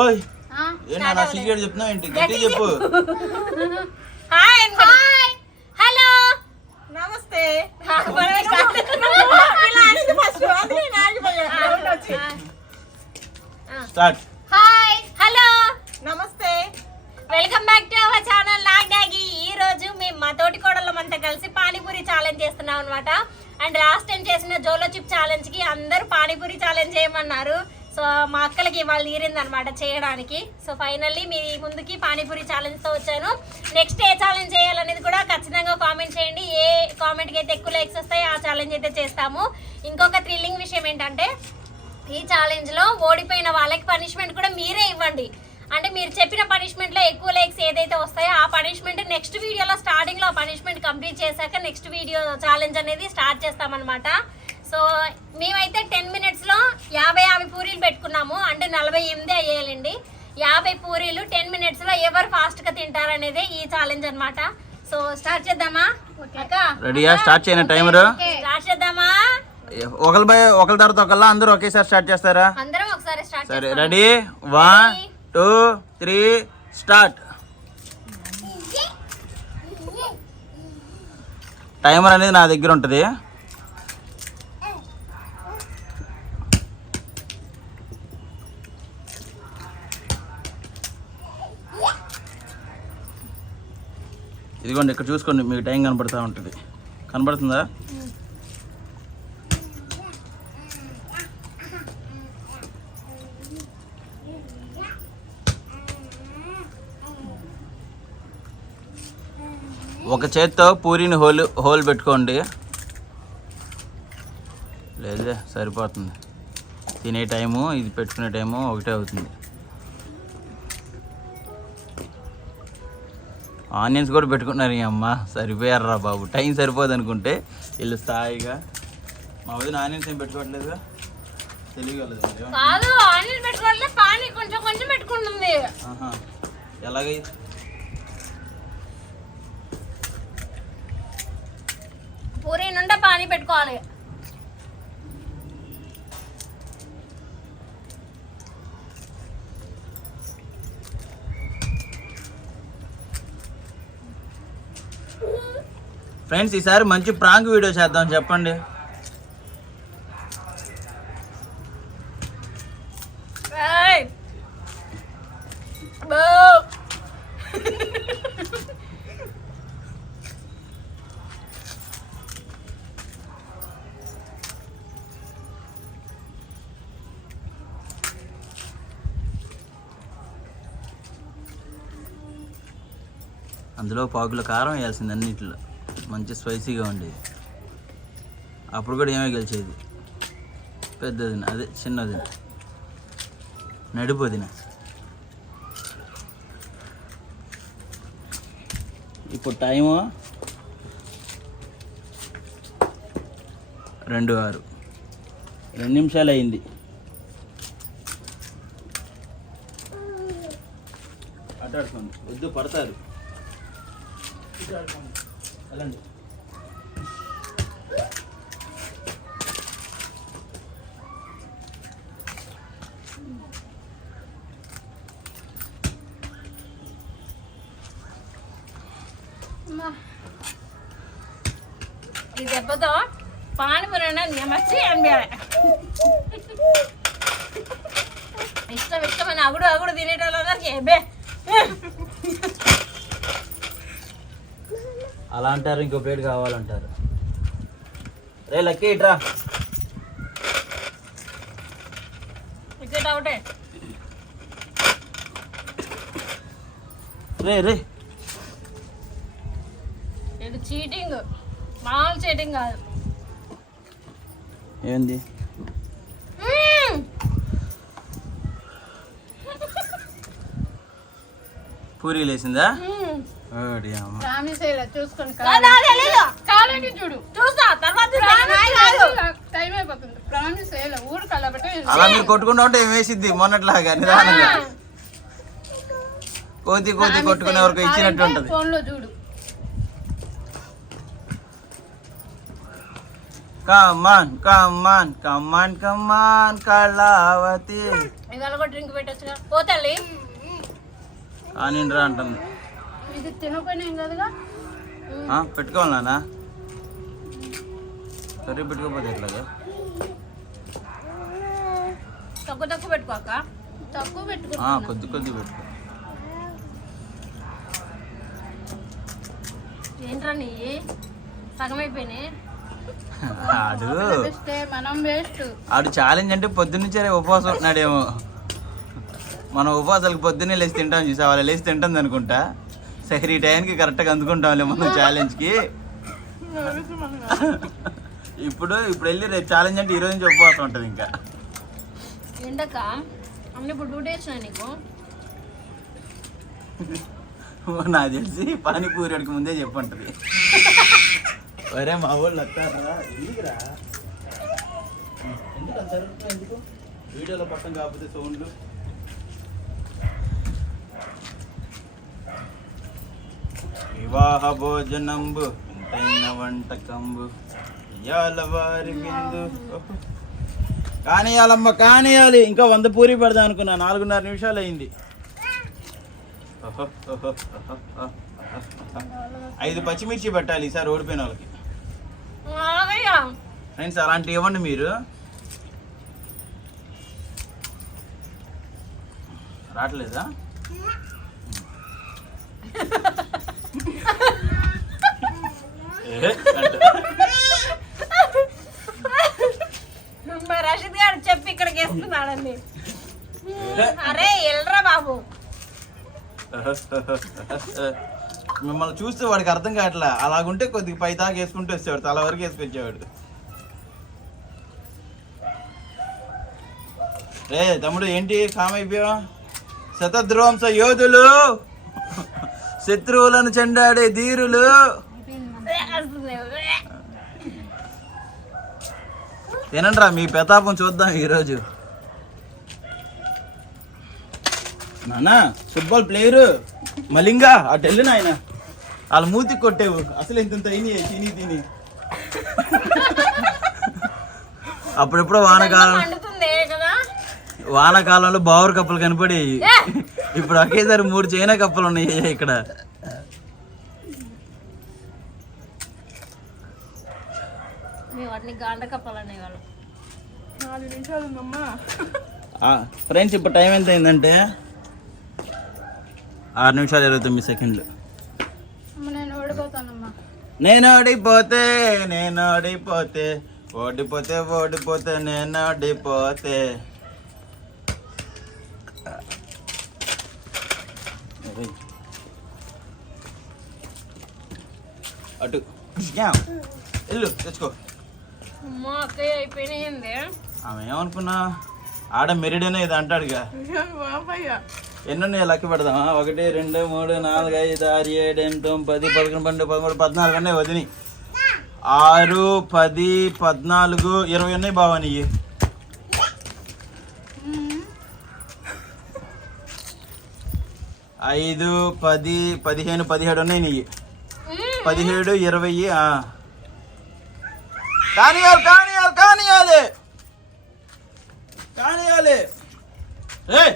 ఓయ్. ఏంటన్నా నా సీక్రెట్ చెప్తున్నావు ఏంటి? గట్టి చెప్పు. హాయ్. హాయ్. హలో. నమస్తే. స్టార్ట్. హాయ్. హలో. నమస్తే. Welcome back to our channel నాగ్డాగి ఈ రోజు మేము మా తోటి కోడళ్ళమంతా కలిసి పానీపూరి ఛాలెంజ్ చేస్తున్నాం అనమాట అండ్ లాస్ట్ టైం చేసిన జోలో చిప్ ఛాలెంజ్కి అందరూ పానీపూరి ఛాలెంజ్ చేయమన్నారు. సో మా అక్కలకి ఇవాళ తీరింది అనమాట చేయడానికి. సో ఫైనల్లీ మీ ముందుకి పానీపూరి ఛాలెంజ్తో వచ్చాను. నెక్స్ట్ ఏ ఛాలెంజ్ చేయాలనేది కూడా ఖచ్చితంగా కామెంట్ చేయండి. ఏ కామెంట్కి అయితే ఎక్కువ లైక్స్ వస్తాయి ఆ ఛాలెంజ్ అయితే చేస్తాము. ఇంకొక థ్రిల్లింగ్ విషయం ఏంటంటే ఈ ఛాలెంజ్లో ఓడిపోయిన వాళ్ళకి పనిష్మెంట్ కూడా మీరే ఇవ్వండి. అంటే మీరు చెప్పిన పనిష్మెంట్లో ఎక్కువ లైక్స్ ఏదైతే వస్తాయో ఆ పనిష్మెంట్ నెక్స్ట్ వీడియోలో స్టార్టింగ్లో ఆ పనిష్మెంట్ కంప్లీట్ చేశాక నెక్స్ట్ వీడియో ఛాలెంజ్ అనేది స్టార్ట్ చేస్తామన్నమాట. సో మేమైతే టెన్ మినిట్స్లో యాభై యాభై పూరీలు పెట్టుకున్నాము. అంటే నలభై ఎనిమిది అయ్యేయాలండి. యాభై పూరీలు టెన్ మినిట్స్లో ఎవరు ఫాస్ట్గా తింటారనేదే ఈ ఛాలెంజ్ అన్నమాట. సో స్టార్ట్ చేద్దామా? రెడీయా? Start చేయన timer. స్టార్ట్ చేద్దామా? ఒకరి బై ఒకరి తర్వాత ఒకళ్ళ అందరూ ఒకేసారి స్టార్ట్ చేస్తారా? అందరం ఒకసారి స్టార్ట్ సరే ready? One two three start. Timer అనేది నా దగ్గర ఉంటుంది. ఇదిగోండి ఇక్కడ చూసుకోండి మీకు టైం కనబడుతూ ఉంటుంది. కనబడుతుందా ఒక చేత్తో పూరిని హోల్ హోల్ పెట్టుకోండి. లేదే సరిపోతుంది. తినే టైము ఇది పెట్టుకునే టైము ఒకటే అవుతుంది. ఆనియన్స్ కూడా పెట్టుకున్నారు ఈ అమ్మ. సరిపోయారా బాబు? టైం సరిపోదు అనుకుంటే వీళ్ళు స్థాయిగా. మా వదిన ఆనియన్స్ ఏం పెట్టుకోవట్లేదుగా? కాదు ఆనియన్ పానీ కొంచెం కొంచెం పెట్టుకుంటుంది. ఎలాగై? పూరి నుండి పానీ పెట్టుకోవాలి. ఫ్రెండ్స్ ఈసారి మంచి ప్రాంక్ వీడియో చేద్దాం చెప్పండి! అందులో పాకుల కారం వేయాల్సింది అన్నిటిలో. మంచి స్పైసీగా ఉండేది అప్పుడు కూడా ఏమే గెలిచేది? పెద్దదిన అదే చిన్నదిన. నడిపోదిన. ఇప్పుడు టైము రెండు ఆరు. రెండు నిమిషాలు అయింది అటాడుకోండి వద్దు పడతారు. ఇటు ఆడుకోండి. వెళ్ళండి ఈ దెబ్బతో పానీపూరి నమ్మచ్చి అనిపించాలి ఇష్టం ఇష్టమని అగుడు అగుడు తినేటోళ్ళకి ఏబే అలా అంటారు ఇంకో ప్లేట్ కావాలంటారు. రే లక్కీ ఇట్రా. వికెట్ అవుటే రే రే. ఇది చీటింగ్ మామూలు చీటింగ్ కాదు. ఏంది? మ్మ్. పూరి లేసిందా? అలా మీరు కొట్టుకుంటా ఉంటే ఏం వేసిద్ది? మొన్నట్లాగా నిదానంగా. కోతి కోతి కొట్టుకునే వరకు ఇచ్చినట్టు ఉంటది. ఫోన్లో చూడు come on come on come on come on Kalavathi పోతల్లి ఆనిండ్రా అంటుంది. ఇది తినకపోయినా కదగా. ఆ, పెట్టుకోవాలి నాన్న. సరే పెట్టుకోకపోతే ఎట్లాగా? తక్కువ తక్కువ పెట్టుకోక తక్కువ ఆ, పెట్టుకుంటున్నా కొద్ది కొద్ది పెట్టుకో. ఏంట్రా నీ? సగం అయిపోయినాయి. ఆడు ఛాలెంజ్ అంటే పొద్దున్నుంచే ఉపవాసం ఉంటున్నాడేమో. మనం ఉపవాసాలకు పొద్దున్నే లేచి తింటాం చూసా వాళ్ళు లేచి తింటుంది అనుకుంటా. సరే ఈ టైంకి కరెక్ట్గా అందుకుంటాంలే మనం ఛాలెంజ్కి. ఇప్పుడు ఇప్పుడు వెళ్ళి రేపు ఛాలెంజ్ అంటే ఈ రోజు నుంచి ఉపవాసం ఉంటుంది ఇంకా. ఎండక? ఇప్పుడు డ్యూటీ నీకు? నాకు తెలిసి పానీపూరి వాడికి ముందే చెప్పుంటది. ఒరే మా వాళ్ళు వస్తారా ఎందుకురా ఎందుకు అంత అరుస్తున్నావు ఎందుకు? వీడియోలో పక్కన కాకపోతే సౌండ్లు. వివాహ భోజనంబు వింతైన వంటకంబు. ఇయ్యాల వారి విందు కానియాలమ్మ కానియాలి ఇంకా వంద పూరి పెడదాం అనుకున్నా. నాలుగున్నర నిమిషాలు అయింది. ఐదు పచ్చిమిర్చి పెట్టాలి ఈసారి ఓడిపోయిన వాళ్ళకి. ఫ్రెండ్స్ అలాంటివి ఇవ్వండి మీరు. రావట్లేదా. మా రషీద్ గారు చెప్పి ఇక్కడికి వేస్తున్నాడండి. అరే ఎల్రా బాబు. మిమ్మల్ని చూస్తే వాడికి అర్థం కావట్లే. అలాగుంటే కొద్దిగా పై దాకా వేసుకుంటూ వచ్చేవాడు తల వరకు వేసుకొచ్చేవాడు రే తమ్ముడు ఏంటి? కామైపోయా అయిపోయా యోధులు శత్రువులను చెండాడే ధీరులు. తినండ్రా మీ ప్రతాపం చూద్దాం ఈరోజు. నానా ఫుట్బాల్ ప్లేయరు మలింగా అటు వెళ్ళు నాయన. వాళ్ళ మూతికి కొట్టేవు. అసలు ఇంత అయినాయి తిని తిని. అప్పుడెప్పుడో వానకాలం వానాకాలంలో బావురు కప్పలు కనపడేవి ఇప్పుడు ఒకేసారి మూడు చైనా కప్పలు ఉన్నాయి ఇక్కడ మేము వాటిని గాండ కప్పాలనే వాళ్ళు నాలుగు నిమిషాలు ఉందమ్మా ఫ్రెండ్స్ ఇప్పుడు టైం ఎంత అయిందంటే ఆరు నిమిషాలు ఇరవై తొమ్మిది సెకండ్లు నేను ఓడిపోతే నేను ఓడిపోతే ఓడిపోతే ఓడిపోతే నేను ఓడిపోతే అటు యా. వెళ్ళు తెచ్చుకో ఆమె ఏమనుకున్నా? ఆడ మెరిడనే ఇది అంటాడుగా. ఎన్నున్నాయి లెక్క పెడదామా? ఒకటి రెండు మూడు నాలుగు ఐదు ఆరు ఏడు ఎనిమిది తొమ్మిది పది పదకొండు పన్నెండు పదమూడు పద్నాలుగు ఉన్నాయి వదిని ఆరు పది పద్నాలుగు ఇరవై ఉన్నాయి బావా ఐదు పది పదిహేను పదిహేడు ఉన్నాయి నీవి పదిహేడు ఇరవై ఆ. కానియాలి కానియాలి కానియాలి కానియాలి ఏయ్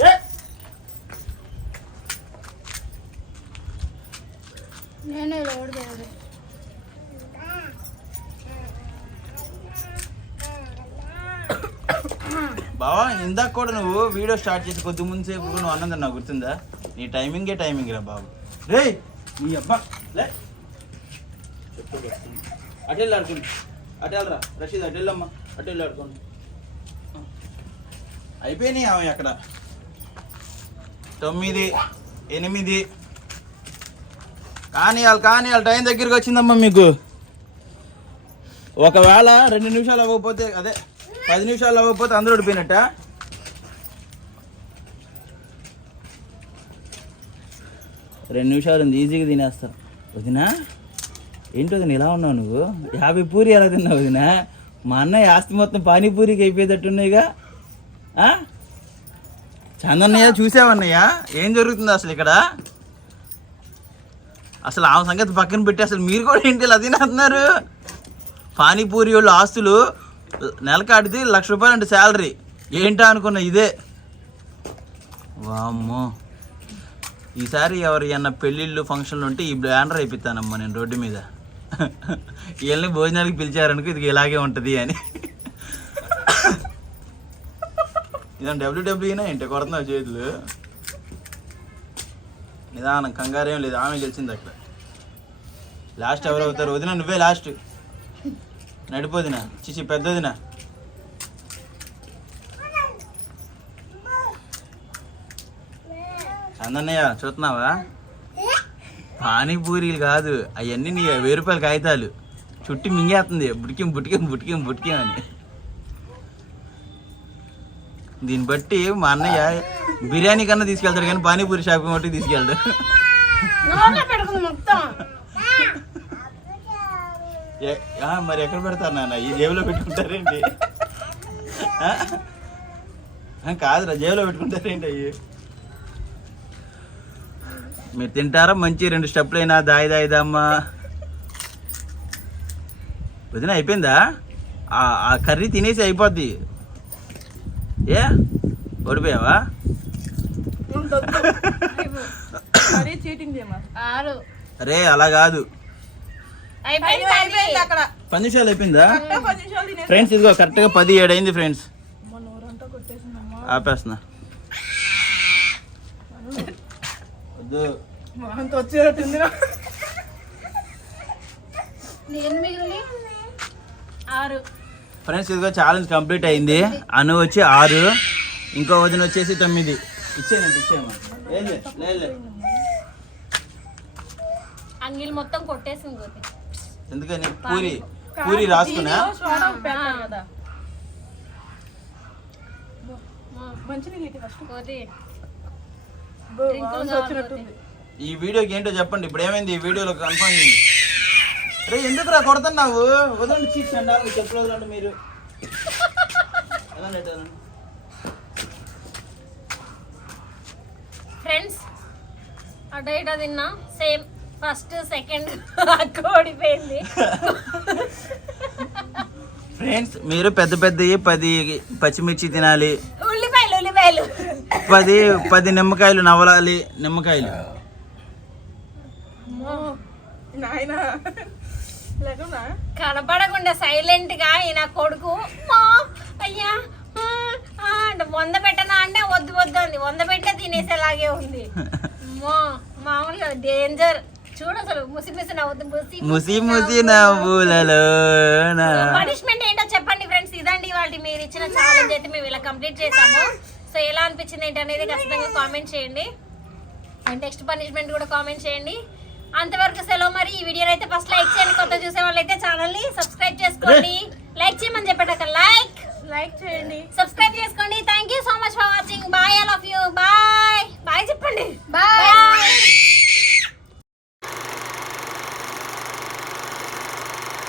ఏ నేనే ఇలా ఓడిపోయాను బావా ఇందాక కూడా నువ్వు వీడియో స్టార్ట్ చేసి కొద్ది ముందు సేపు కూడా నువ్వు అన్నది నాకు గుర్తుందా నీ టైమింగే టైమింగ్ రా బాబు రే నీ అబ్బా లే అటు ఆడుకోండి అటు వెళ్ళరా రషీద్ అటు వెళ్ళమ్మా అటు ఆడుకోండి. అయిపోయినాయి ఆమె అక్కడ. తొమ్మిది ఎనిమిది. కానీ వాళ్ళు కానీ వాళ్ళ టైం దగ్గరికి వచ్చిందమ్మా మీకు. ఒకవేళ రెండు నిమిషాలు అవ్వకపోతే అదే పది నిమిషాలు అవ్వకపోతే అందరూ ఓడిపోయినట్ట? రెండు నిమిషాలు ఉంది ఈజీగా తినేస్తారు. వదినా? ఏంటో వదిన ఇలా ఉన్నావు నువ్వు? యాభై పూరి ఎలా తిన్నావు వదినా? మా అన్నయ్య ఆస్తి మొత్తం పానీపూరికి అయిపోయేటట్టున్నాయిగా. చందన్నయ్య చూసావన్నయ్య? ఏం జరుగుతుంది అసలు ఇక్కడ? అసలు ఆమె సంగతి పక్కన పెట్టి అసలు మీరు కూడా ఏంటి ఇలా తినేస్తున్నారు? పానీపూరి వాళ్ళు ఆస్తులు నెలకాడితే లక్ష రూపాయలు అంటే శాలరీ. ఏంటా అనుకున్న ఇదే. వామ్మో. ఈసారి ఎవరి అన్న పెళ్ళిళ్ళు ఫంక్షన్లు ఉంటే ఈ బ్యానర్ అయిపోతానమ్మా నేను రోడ్డు మీద. వీళ్ళని భోజనానికి పిలిచారనుకో ఇది ఇలాగే ఉంటుంది అని. ఇదని డబ్ల్యూడబ్ల్యూనా ఏంటి కొడుతున్నావు చేతులు? నిదానం కంగారేం లేదు. ఆమె గెలిచింది అక్కడ. లాస్ట్ ఎవరు అవుతారు? వదిన నువ్వే లాస్ట్. నడిపోదినా. చిచి పెద్దదినా. అందన్నయ్య చూస్తున్నావా? పానీపూరీలు కాదు అవన్నీ నీ వెయ్యి రూపాయల కాగితాలు. చుట్టి మింగేస్తుంది. బుటికిం బుటికిం బుటికిం బుటికిం అని. దీన్ని బట్టి మా అన్నయ్య బిర్యానీ కన్నా తీసుకెళ్తాడు కానీ పానీపూరి షాపింగ్ ఒకటి ఆ, మరి ఎక్కడ పెడతారు నాన్న? ఈ జేబులో పెట్టుకుంటారేంటి? కాదురా జేబులో పెట్టుకుంటారేంటి అయ్యి? మీరు తింటారా? మంచి రెండు స్టెప్లు అయినా దాయి దాయి దమ్మా వదిన అయిపోయిందా? ఆ కర్రీ తినేసి అయిపోద్ది. ఏ? ఓడిపోయావా? అరే అలా కాదు. అయిపోయింది అయిపోయింది అక్కడ. పది నిమిషాలు అయిపోయిందా? ఫ్రెండ్స్ ఇదిగో కరెక్ట్గా పది ఏడు అయింది ఫ్రెండ్స్ ఆపేస్తున్నా. వద్దు. అంత వచ్చేటట్టుంది నేను మిగిలి ఆరు. ఫ్రెండ్స్ ఇదిగో ఛాలెంజ్ కంప్లీట్ అయింది. అను వచ్చి ఆరు. ఇంకో వదిన వచ్చేసి తొమ్మిది. ఇచ్చేయండి ఇచ్చేయమ్మా. అంగిల్ మొత్తం కొట్టేసింది. ఎందుకని? పూరి పూరి రాసుకున్నా? మంచి నీళ్ళు ఫస్ట్. వచ్చినట్టుంది. ఈ వీడియోకి ఏంటో చెప్పండి. ఇప్పుడు ఏమైంది? ఈ వీడియోలో కన్ఫర్మ్ చేయండి. రే ఎందుకు రా కొడుతున్నావు? వదలండి చీచండి చెప్పులు వదలండి మీరు. ఫ్రెండ్స్ అటు ఇటు తిన్నా సేమ్ ఫస్ట్ సెకండ్ ఓడిపోయింది ఫ్రెండ్స్ మీరు పెద్ద పెద్దవి పది పచ్చిమిర్చి తినాలి. ఉల్లిపాయలు ఉల్లిపాయలు. పది పది నిమ్మకాయలు నవలాలి నిమ్మకాయలు. నాయన. కనపడకుండా సైలెంట్గా ఈయన కొడుకు "అమ్మా, అయ్యా ఆ, ఆ" అంటే వంద పెట్టనా అంటే వద్దు వద్దు అంది. వంద పెట్టే తినేసేలాగే ఉంది. అమ్మో మామూలుగా డేంజర్ చూడు అసలు ముసి ముసి నవ్వుతు ముసి ముసి నవ్వులలో పనిష్మెంట్ ఏంటో చెప్పండి ఫ్రెండ్స్ ఇదండి వాళ్ళకి మీరు ఇచ్చిన ఛాలెంజ్ అయితే మేము ఇలా కంప్లీట్ చేసాము సో ఎలా అనిపించింది ఏంటి అనేది ఖచ్చితంగా కామెంట్ చేయండి. అండ్ నెక్స్ట్ పనిష్మెంట్ కూడా కామెంట్ చేయండి. అంతవరకు సెలవు. మరి ఈ వీడియో అయితే ఫస్ట్ లైక్ చేయండి. కొత్త చూసే వాళ్ళు అయితే ఛానల్ని సబ్స్క్రైబ్ చేసుకోండి లైక్ చేయమని చెప్పాడు లైక్ లైక్ చేయండి. సబ్స్క్రైబ్ చేసుకోండి. Thank you so much for watching bye all of you bye bye చెప్పండి. బాయ్